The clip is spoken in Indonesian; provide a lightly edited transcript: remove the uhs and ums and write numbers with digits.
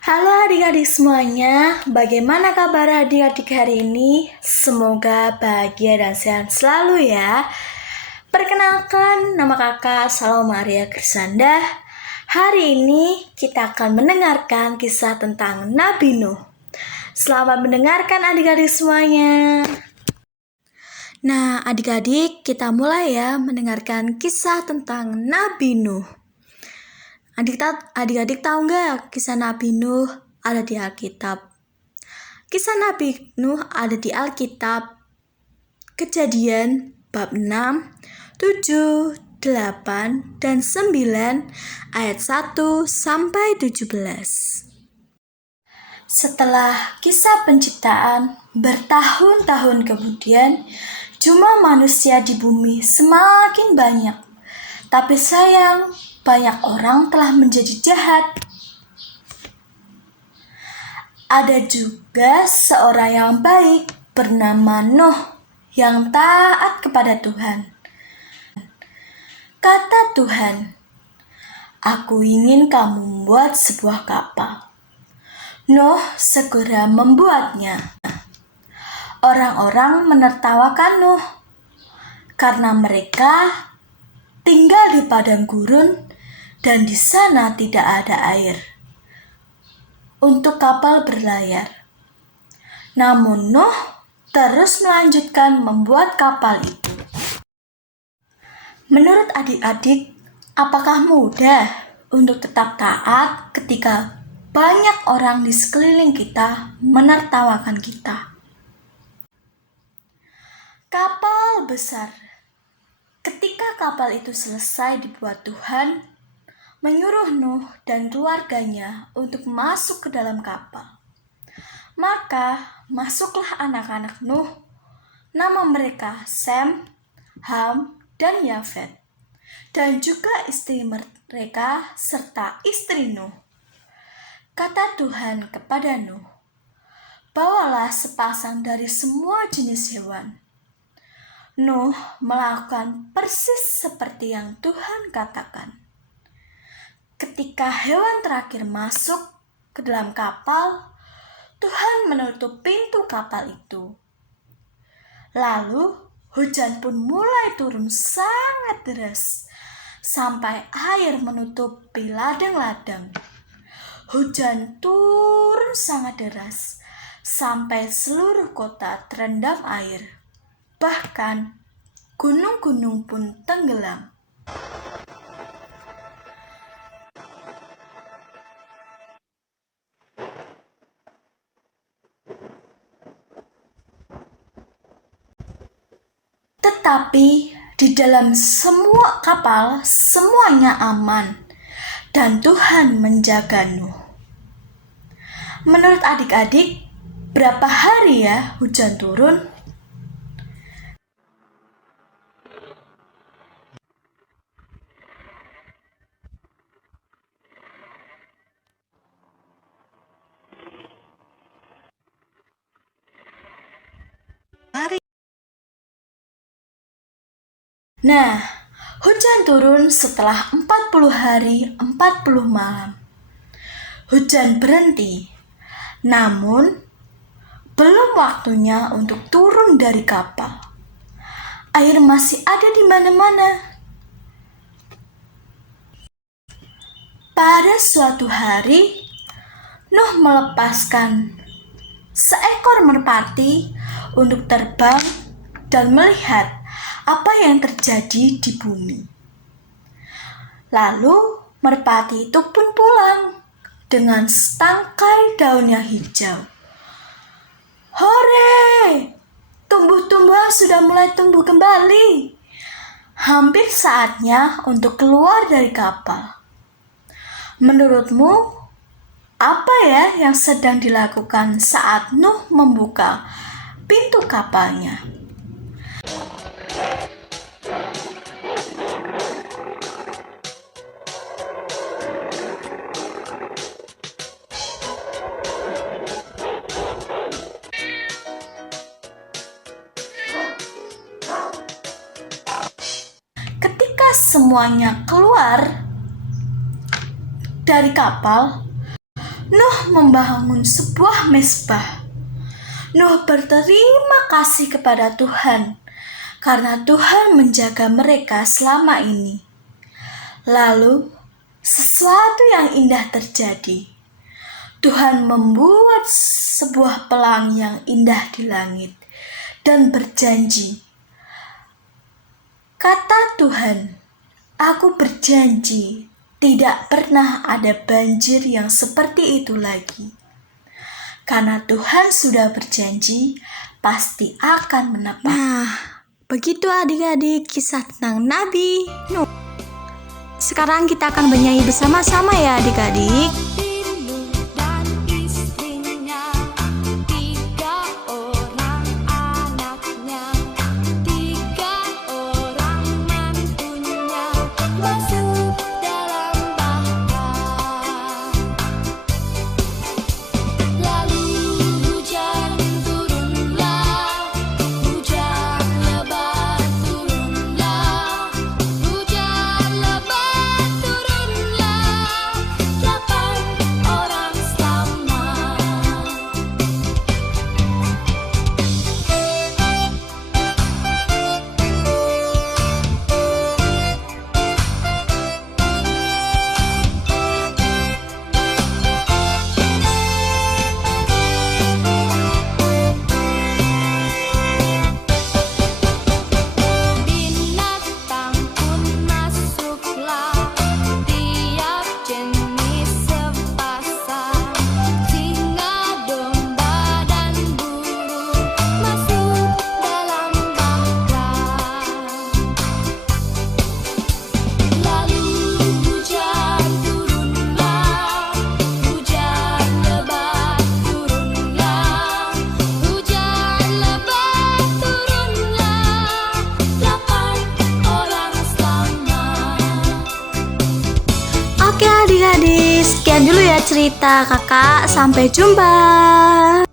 Halo adik-adik semuanya, bagaimana kabar adik-adik hari ini? Semoga bahagia dan sehat selalu ya. Perkenalkan, nama kakak Salomaria Krisanda. Hari ini kita akan mendengarkan kisah tentang Nabi Nuh. Selamat mendengarkan adik-adik semuanya. Nah, adik-adik, kita mulai ya mendengarkan kisah tentang Nabi Nuh. Adik-adik tahu nggak kisah Nabi Nuh ada di Alkitab? Kisah Nabi Nuh ada di Alkitab Kejadian bab 6, 7, 8, dan 9 ayat 1 sampai 17. Setelah kisah penciptaan bertahun-tahun kemudian, jumlah manusia di bumi semakin banyak. Tapi sayang, banyak orang telah menjadi jahat. Ada juga seorang yang baik bernama Nuh yang taat kepada Tuhan. Kata Tuhan, "Aku ingin kamu membuat sebuah kapal." Nuh segera membuatnya. Orang-orang menertawakan Nuh karena mereka tinggal di padang gurun dan di sana tidak ada air untuk kapal berlayar. Namun Nuh terus melanjutkan membuat kapal itu. Menurut adik-adik, apakah mudah untuk tetap taat ketika banyak orang di sekeliling kita menertawakan kita? Kapal besar. Ketika kapal itu selesai dibuat, Tuhan menyuruh Nuh dan keluarganya untuk masuk ke dalam kapal. Maka masuklah anak-anak Nuh, nama mereka Sem, Ham, dan Yafet, dan juga istri mereka serta istri Nuh. Kata Tuhan kepada Nuh, "Bawalah sepasang dari semua jenis hewan." Nuh melakukan persis seperti yang Tuhan katakan. Ketika hewan terakhir masuk ke dalam kapal, Tuhan menutup pintu kapal itu. Lalu hujan pun mulai turun sangat deras, sampai air menutupi ladang-ladang. Hujan turun sangat deras, sampai seluruh kota terendam air. Bahkan gunung-gunung pun tenggelam. Tetapi di dalam semua kapal semuanya aman dan Tuhan menjaga Nuh. Menurut adik-adik, berapa hari ya hujan turun? Nah, hujan turun setelah 40 hari 40 malam. Hujan berhenti, namun belum waktunya untuk turun dari kapal. Air masih ada di mana-mana. Pada suatu hari, Nuh melepaskan seekor merpati untuk terbang dan melihat apa yang terjadi di bumi. Lalu merpati itu pun pulang dengan setangkai daun yang hijau. Hore! Tumbuh-tumbuhan sudah mulai tumbuh kembali. Hampir saatnya untuk keluar dari kapal. Menurutmu, apa ya yang sedang dilakukan saat Nuh membuka pintu kapalnya? Ketika semuanya keluar dari kapal, Nuh membangun sebuah mezbah. Nuh berterima kasih kepada Tuhan karena Tuhan menjaga mereka selama ini. Lalu sesuatu yang indah terjadi. Tuhan membuat sebuah pelangi yang indah di langit dan berjanji. Kata Tuhan, aku berjanji tidak pernah ada banjir yang seperti itu lagi. Karena Tuhan sudah berjanji, pasti akan menepati. Nah, begitu adik-adik kisah tentang Nabi Nuh. Sekarang kita akan bernyanyi bersama-sama ya adik-adik. Oke adik-adik, sekian dulu ya cerita kakak. Sampai jumpa.